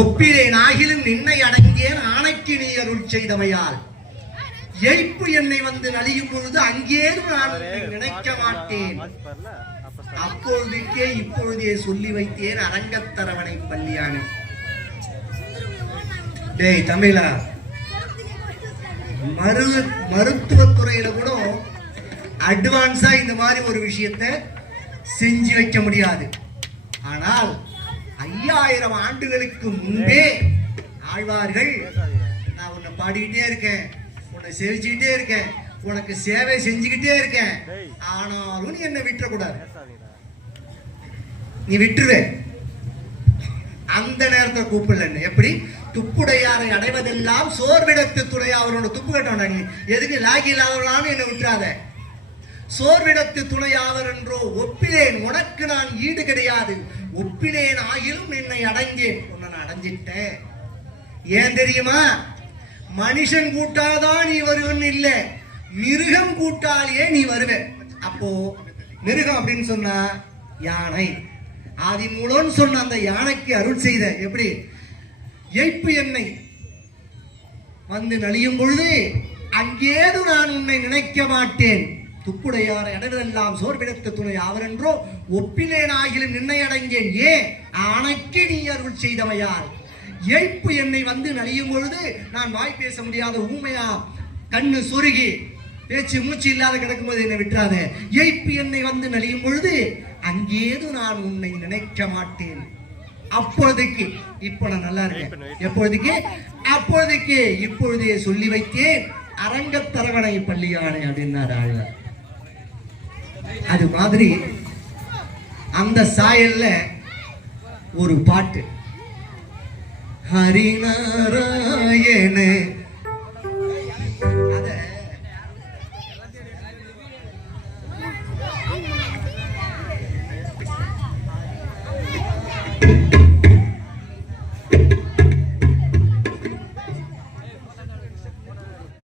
ஒப்பிலேன் ஆகிலும் நின்னை அடங்கியேன் ஆணைக்கு நீ அருள் செய்தமையால் எய்ப்பு என்னை வந்து நலியும் பொழுது அங்கேயும் நான் நினைக்க மாட்டேன். அப்பொழுதுக்கே இப்பொழுதே சொல்லி வைத்தேன் அரங்கத்தரவணை பள்ளியானே. டேய் தமிழா, மருத்துவத்துறையில கூட அட்வான்ஸா இந்த மாதிரி ஒரு விஷயத்தை செஞ்சு வைக்க முடியாது. ஆனால் 5000 ஆண்டுகளுக்கு முன்பே ஆழ்வார்கள், நான் உன்னை பாடிக்கிட்டே இருக்கேன், உன்னை சேவிச்சுக்கிட்டே இருக்கேன், உனக்கு சேவை செஞ்சுக்கிட்டே இருக்கேன், ஆனாலும் நீ என்னை விட்டுறக்கூடாது, நீ விட்டுருவே. அந்த நேரத்தை கூப்பிடல. எப்படி துப்புடையாரை அடைவதெல்லாம் சோர்விடத்து துணையா. அவரோட துப்பு கட்டோட நீ எதுக்கு லாகி இல்லாதவளான்னு என்னை விட்டுறாத. சோர்விடத்து துணையாவர் என்றோ ஒப்பிலேன் உனக்கு நான் ஈடு கிடையாது. ஒப்பிலேன் ஆகிலும் என்னை அடைஞ்சேன். உன்னை நான் அடைஞ்சிட்டேன். ஏன் தெரியுமா? மனுஷன் கூட்டாதான் நீ வருவன்னு இல்ல, மிருகம் கூட்டாலேயே நீ வருவே. அப்போ மிருகம் அப்படின்னு சொன்னா யானை. ஆதி மூலம்னு சொன்ன அந்த யானைக்கு அருள் செய்த எப்படி எய்ப்பு என்னை வந்து நலியும் பொழுது அங்கேது நான் உன்னை நினைக்க மாட்டேன். துப்புடையாரை அடைவதெல்லாம் சோர்விடத்து துணை அவர் என்றோ ஒப்பிலேன் ஆகிலும் நின்னை அடைஞ்சேன். ஏன் ஆணைக்கு நீ அருள் செய்தமையால் எய்ப்பு என்னை வந்து நலியும் பொழுது நான் வாய் பேச முடியாத ஊமையா கண்ணு சொருகி பேச்சு மூச்சு இல்லாத கிடக்கும்போது என்னை விட்டுறாத. எய்ப்பு என்னை வந்து நலியும் பொழுது அங்கேது நான் உன்னை நினைக்க மாட்டேன். அப்பொழுதுக்கு இப்ப நான் நல்லா இருக்கேன். எப்பொழுதுக்கு? அப்பொழுதுக்கு இப்பொழுதே சொல்லி வைத்தேன் அரங்கத்தரவணை பள்ளியானே அப்படின்னாரு ஆழ்வார். அது மாதிரி அந்த சாயல்ல ஒரு பாட்டு, ஹரிநாராயண, அத